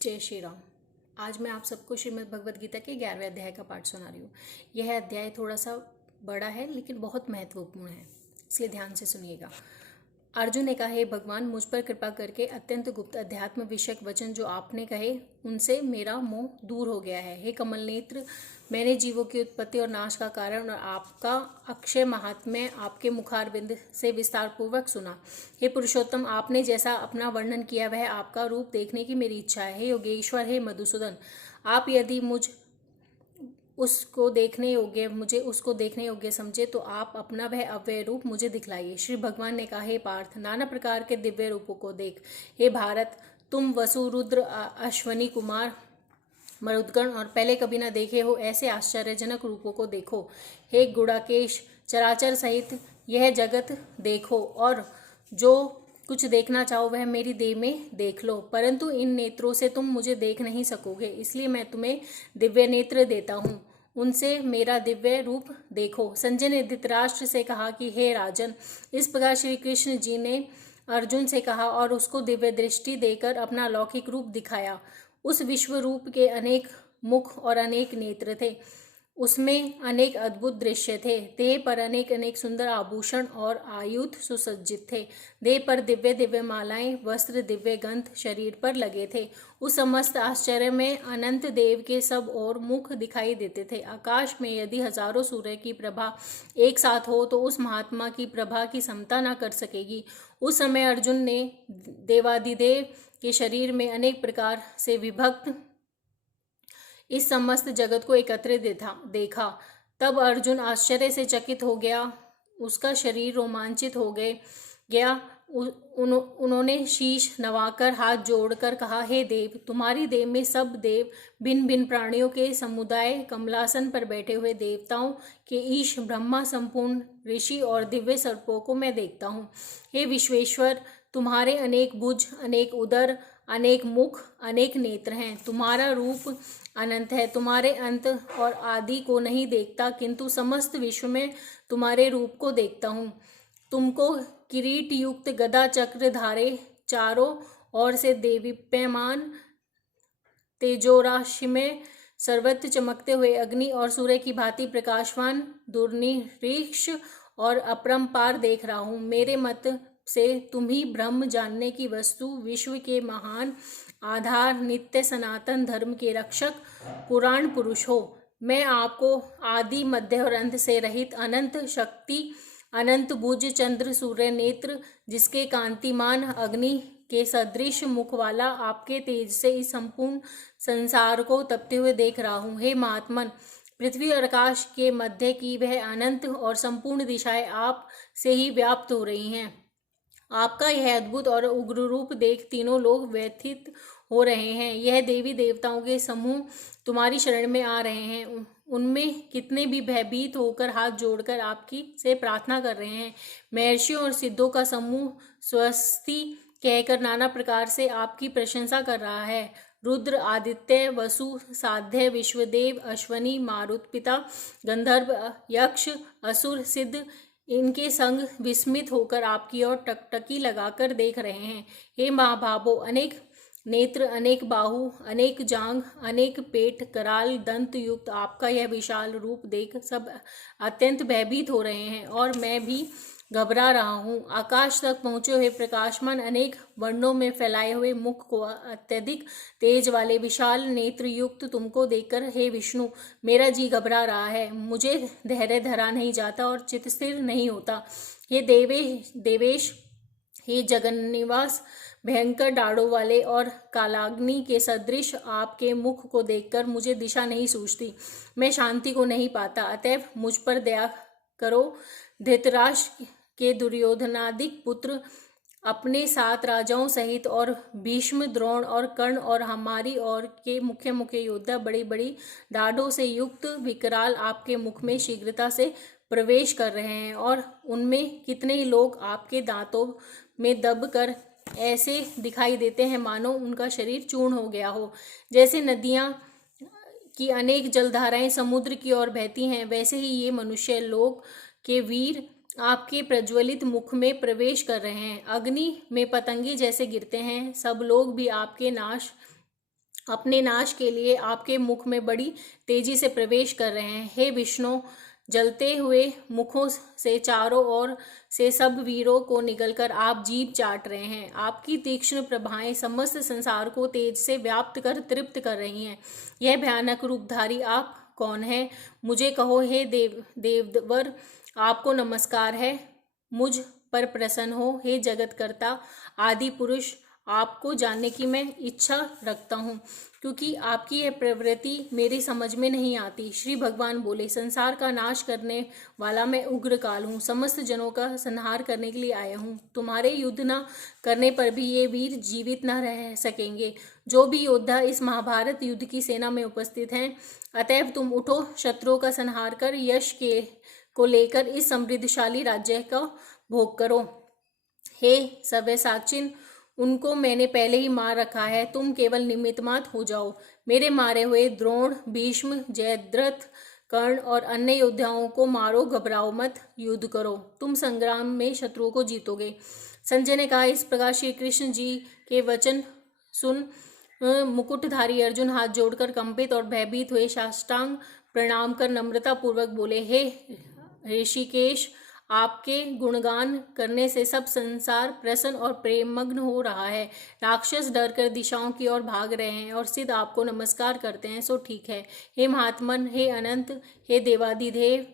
जय श्री राम। आज मैं आप सबको श्रीमद् भगवद गीता के 11वें अध्याय का पाठ सुना रही हूँ। यह अध्याय थोड़ा सा बड़ा है लेकिन बहुत महत्वपूर्ण है, इसलिए ध्यान से सुनिएगा। अर्जुन ने कहा, हे भगवान, मुझ पर कृपा करके अत्यंत गुप्त अध्यात्म विषयक वचन जो आपने कहे उनसे मेरा मोह दूर हो गया है। हे कमल नेत्र, मैंने जीवों की उत्पत्ति और नाश का कारण और आपका अक्षय महात्म्य आपके मुखारविंद से विस्तार पूर्वक सुना। हे पुरुषोत्तम, आपने जैसा अपना वर्णन किया वह आपका रूप देखने की मेरी इच्छा है। हे योगेश्वर, हे मधुसूदन, आप यदि मुझे उसको देखने योग्य समझे तो आप अपना वह अव्यय रूप मुझे दिखलाइए। श्री भगवान ने कहा, हे पार्थ, नाना प्रकार के दिव्य रूपों को देख। हे भारत, तुम वसु, रुद्र, अश्वनी कुमार, मरुदगण और पहले कभी न देखे हो ऐसे आश्चर्यजनक रूपों को देखो। हे गुड़ाकेश, चराचर सहित यह जगत देखो और जो कुछ देखना चाहो वह मेरी देह में देख लो, परंतु इन नेत्रों से तुम मुझे देख नहीं सकोगे, इसलिए मैं तुम्हें दिव्य नेत्र देता हूँ, उनसे मेरा दिव्य रूप देखो। संजय ने धृतराष्ट्र से कहा कि हे राजन, इस प्रकार श्री कृष्ण जी ने अर्जुन से कहा और उसको दिव्य दृष्टि देकर अपना लौकिक रूप दिखाया। उस विश्व रूप के अनेक मुख और अनेक नेत्र थे, उसमें अनेक अद्भुत दृश्य थे। देह पर अनेक अनेक सुंदर आभूषण और आयुध सुसज्जित थे। देह पर दिव्य दिव्य मालाएं, वस्त्र, दिव्य गंध शरीर पर लगे थे। उस समस्त आश्चर्य में अनंत देव के सब और मुख दिखाई देते थे। आकाश में यदि हजारों सूर्य की प्रभा एक साथ हो तो उस महात्मा की प्रभा की समता न कर सकेगी। उस समय अर्जुन ने देवादिदेव के शरीर में अनेक प्रकार से विभक्त इस समस्त जगत को एकत्रित देखा। तब अर्जुन आश्चर्य से चकित हो गया, उसका शरीर रोमांचित हो गया। उन्होंने शीश नवाकर हाथ जोड़कर कहा, हे देव, तुम्हारी देव में सब देव, भिन्न भिन्न प्राणियों के समुदाय, कमलासन पर बैठे हुए देवताओं के ईश, ब्रह्मा, संपूर्ण ऋषि और दिव्य सर्पों को मैं देखता हूँ। हे विश्वेश्वर, तुम्हारे अनेक भुज, अनेक उदर, अनेक मुख, अनेक नेत्र हैं। तुम्हारा रूप अनंत है, तुम्हारे अंत और आदि को नहीं देखता, किंतु समस्त विश्व में तुम्हारे रूप को देखता हूँ। तुमको किरीट युक्त गदा चक्र धारे, चारों ओर से देदीप्यमान तेजोराशि में सर्वत्र चमकते हुए अग्नि और सूर्य की भांति प्रकाशवान, दुर्निरीक्ष और अपरंपार देख रहा हूँ। मेरे मत से तुम ही ब्रह्म जानने की वस्तु, विश्व के महान आधार, नित्य सनातन धर्म के रक्षक, पुराण पुरुष हो। मैं आपको आदि, मध्य और अंत से रहित अनंत शक्ति, अनंत भुज, चंद्र, सूर्य नेत्र, जिसके कांतिमान अग्नि के सदृश मुख वाला आपके तेज से इस संपूर्ण संसार को तपते हुए देख रहा हूँ। हे महात्मन, पृथ्वी और आकाश के मध्य की वह अनंत और संपूर्ण दिशाएं आप से ही व्याप्त हो रही हैं। आपका यह अद्भुत और उग्र रूप देख तीनों लोग व्यथित हो रहे हैं। यह देवी देवताओं के समूह तुम्हारी शरण में आ रहे हैं, उनमें कितने भी भयभीत होकर हाथ जोड़कर आपकी से प्रार्थना कर रहे हैं। महर्षियों और सिद्धों का समूह स्वस्ति कहकर नाना प्रकार से आपकी प्रशंसा कर रहा है। रुद्र, आदित्य, वसु, साध्य, विश्वदेव, अश्वनी, मारुत पिता, गंधर्व, यक्ष, असुर, सिद्ध इनके संग विस्मित होकर आपकी ओर टकटकी लगाकर देख रहे हैं। हे महाभावो, अनेक नेत्र, अनेक बाहु, अनेक जांघ, अनेक पेट, कराल, दंत युक्त आपका यह विशाल रूप देख सब अत्यंत भयभीत हो रहे हैं और मैं भी घबरा रहा हूँ। आकाश तक पहुँचे हुए प्रकाशमान अनेक वर्णों में फैलाए हुए मुख को, अत्यधिक तेज वाले विशाल नेत्र युक्त तुमको देखकर हे विष्णु, मेरा जी घबरा रहा है। मुझे धैर्य धरा नहीं जाता और चित्त स्थिर नहीं होता। हे देवेश, हे जगन्निवास, भयंकर डाड़ों वाले और कालाग्नि के सदृश आपके मुख को देखकर मुझे दिशा नहीं सूझती, मैं शांति को नहीं पाता। अतएव मुझ पर दया करो। धृतराष्ट्र के दुर्योधनादिक पुत्र अपने 7 राजाओं सहित और भीष्म, द्रोण और कर्ण और हमारी ओर के मुख्य मुख्य योद्धा बड़ी बड़ी दाढ़ों से युक्त विकराल आपके मुख में शीघ्रता से प्रवेश कर रहे हैं और उनमें कितने ही लोग आपके दांतों में दबकर ऐसे दिखाई देते हैं मानो उनका शरीर चूर्ण हो गया हो। जैसे नदियां की अनेक जलधाराएं समुद्र की ओर बहती हैं, वैसे ही ये मनुष्य लोग के वीर आपके प्रज्वलित मुख में प्रवेश कर रहे हैं। अग्नि में पतंगे जैसे गिरते हैं, सब लोग भी आपके नाश अपने नाश के लिए आपके मुख में बड़ी तेजी से प्रवेश कर रहे हैं। हे विष्णु, जलते हुए मुखों से चारों ओर से सब वीरों को निगलकर आप जीभ चाट रहे हैं। आपकी तीक्ष्ण प्रभाएं समस्त संसार को तेज से व्याप्त कर तृप्त कर रही हैं। यह भयानक रूपधारी आप कौन है? मुझे कहो। हे देववर, आपको नमस्कार है। मुझ पर प्रसन्न हो। हे जगतकर्ता आदि पुरुष, आपको जानने की मैं इच्छा रखता हूँ, क्योंकि आपकी यह प्रवृत्ति मेरी समझ में नहीं आती। श्री भगवान बोले, संसार का नाश करने वाला मैं उग्र काल हूँ, समस्त जनों का संहार करने के लिए आया हूँ। तुम्हारे युद्ध न करने पर भी ये वीर जीवित न रह सकेंगे, जो भी योद्धा इस महाभारत युद्ध की सेना में उपस्थित हैं। अतएव तुम उठो, शत्रुओं का संहार कर यश को लेकर इस समृद्धशाली राज्य का भोग करो। हे सव्यसाचिन, उनको मैंने पहले ही मार रखा है, तुम केवल निमित्त मात्र हो जाओ। मेरे मारे हुए द्रोण, भीष्म, जयद्रथ, कर्ण और अन्य योद्धाओं को मारो, घबराओ मत, युद्ध करो, तुम संग्राम में शत्रुओं को जीतोगे। संजय ने कहा, इस प्रकार श्री कृष्ण जी के वचन सुन मुकुटधारी अर्जुन हाथ जोड़कर कंपित और भयभीत हुए साष्टांग प्रणाम कर नम्रता पूर्वक बोले, हे ऋषिकेश, आपके गुणगान करने से सब संसार प्रसन्न और प्रेममग्न हो रहा है। राक्षस डर कर दिशाओं की ओर भाग रहे हैं और सिद्ध आपको नमस्कार करते हैं, सो ठीक है। हे महात्मन, हे अनंत, हे देवादिदेव,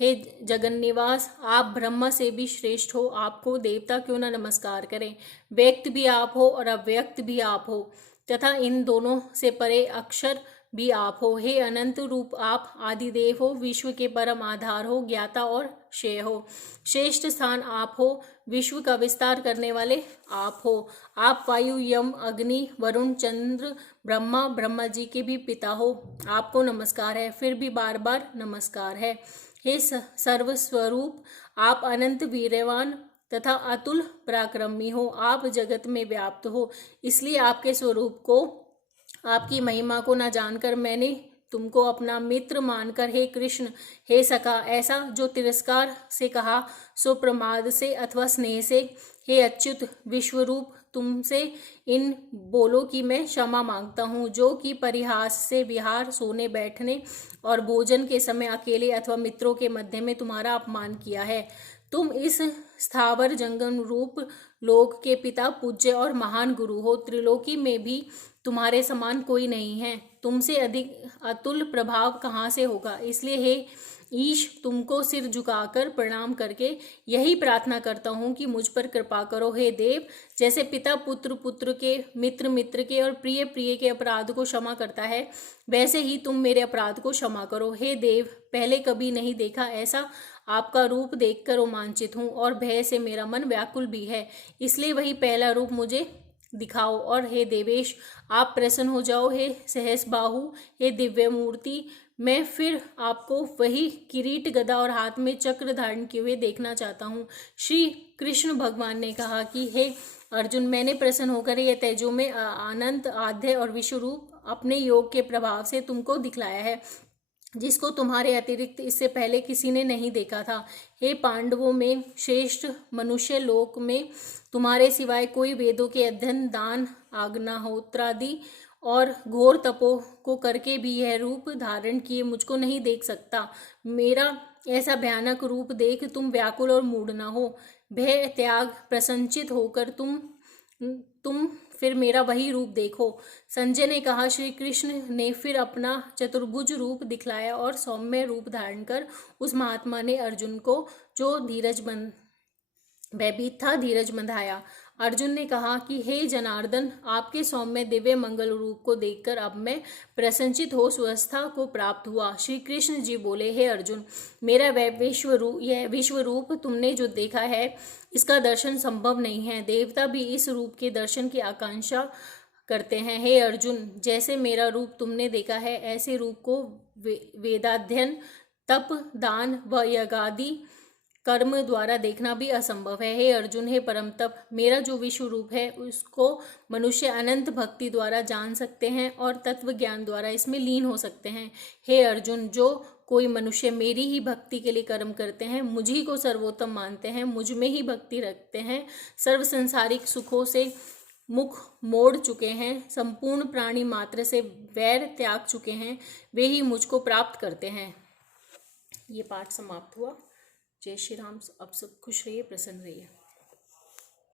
हे जगन्निवास, आप ब्रह्मा से भी श्रेष्ठ हो, आपको देवता क्यों न नमस्कार करें। व्यक्त भी आप हो और अव्यक्त भी आप हो, तथा इन दोनों से परे अक्षर भी आप हो। हे अनंत रूप, आप आदिदेव हो, विश्व के परम आधार हो, ज्ञाता और श्रेय हो। श्रेष्ठ स्थान आप हो, विश्व का विस्तार करने वाले आप हो। आप वायु, यम, अग्नि, वरुण, चंद्र, ब्रह्मा जी के भी पिता हो। आपको नमस्कार है, फिर भी बार बार नमस्कार है। हे सर्वस्वरूप, आप अनंत वीर्यवान तथा अतुल पराक्रमी हो। आप जगत में व्याप्त हो, इसलिए आपके स्वरूप को, आपकी महिमा को न जानकर मैंने तुमको अपना मित्र मानकर हे कृष्ण, हे सखा, ऐसा जो तिरस्कार से कहा सो प्रमाद से अथवा स्नेह से, हे अच्युत विश्वरूप, तुमसे इन बोलो कि मैं क्षमा मांगता हूँ, जो कि परिहास से विहार, सोने बैठने और भोजन के समय अकेले अथवा मित्रों के मध्य में तुम्हारा अपमान किया है। तुम इस स्थावर जंगम रूप लोक के पिता, पूज्य और महान गुरु हो। त्रिलोकी में भी तुम्हारे समान कोई नहीं है, तुमसे अधिक अतुल प्रभाव कहाँ से होगा। इसलिए हे ईश, तुमको सिर झुकाकर प्रणाम करके यही प्रार्थना करता हूँ कि मुझ पर कृपा करो। हे देव, जैसे पिता पुत्र पुत्र के, मित्र मित्र के और प्रिय प्रिय के अपराध को क्षमा करता है, वैसे ही तुम मेरे अपराध को क्षमा करो। हे देव, पहले कभी नहीं देखा ऐसा आपका रूप देखकर रोमांचित हूँ और भय से मेरा मन व्याकुल भी है, इसलिए वही पहला रूप मुझे दिखाओ। और हे देवेश, आप प्रसन्न हो जाओ। हे सहस बाहु, हे दिव्य मूर्ति, मैं फिर आपको वही किरीट, गदा और हाथ में चक्र धारण किए हुए देखना चाहता हूँ। श्री कृष्ण भगवान ने कहा कि हे अर्जुन, मैंने प्रसन्न होकर यह तेजो में अनंत, आद्य और विश्वरूप अपने योग के प्रभाव से तुमको दिखलाया है, जिसको तुम्हारे अतिरिक्त इससे पहले किसी ने नहीं देखा था। हे पांडवों में श्रेष्ठ, मनुष्य लोक में तुम्हारे सिवाय कोई वेदों के अध्ययन, दान, आग्नाहोत्रादि और घोर तपों को करके भी यह रूप धारण किए मुझको नहीं देख सकता। मेरा ऐसा भयानक रूप देख तुम व्याकुल और मूढ़ न हो। भय त्याग प्रसन्नचित होकर तुम फिर मेरा वही रूप देखो। संजय ने कहा, श्री कृष्ण ने फिर अपना चतुर्भुज रूप दिखलाया और सौम्य रूप धारण कर उस महात्मा ने अर्जुन को, जो भयभीत था, धीरज बंधाया। अर्जुन ने कहा कि हे जनार्दन, आपके सौम्य दिव्य मंगल रूप को देखकर अब मैं प्रसन्नचित हो स्वस्थता को प्राप्त हुआ। श्री कृष्ण जी बोले, हे अर्जुन, मेरा यह विश्व रूप तुमने जो देखा है, इसका दर्शन संभव नहीं है। देवता भी इस रूप के दर्शन की आकांक्षा करते हैं। हे अर्जुन, जैसे मेरा रूप तुमने देखा है, ऐसे रूप को वेदाध्ययन, तप, दान व यज्ञादि कर्म द्वारा देखना भी असंभव है। हे अर्जुन, हे परम तप, मेरा जो विश्व रूप है उसको मनुष्य अनंत भक्ति द्वारा जान सकते हैं और तत्व ज्ञान द्वारा इसमें लीन हो सकते हैं। हे अर्जुन, जो कोई मनुष्य मेरी ही भक्ति के लिए कर्म करते हैं, मुझी को सर्वोत्तम मानते हैं, मुझ में ही भक्ति रखते हैं, सर्व संसारिक सुखों से मुख मोड़ चुके हैं, संपूर्ण प्राणी मात्र से वैर त्याग चुके हैं, वे ही मुझको प्राप्त करते हैं। ये पाठ समाप्त हुआ। जय श्री राम। अब सब खुश रहिए, प्रसन्न रहिए।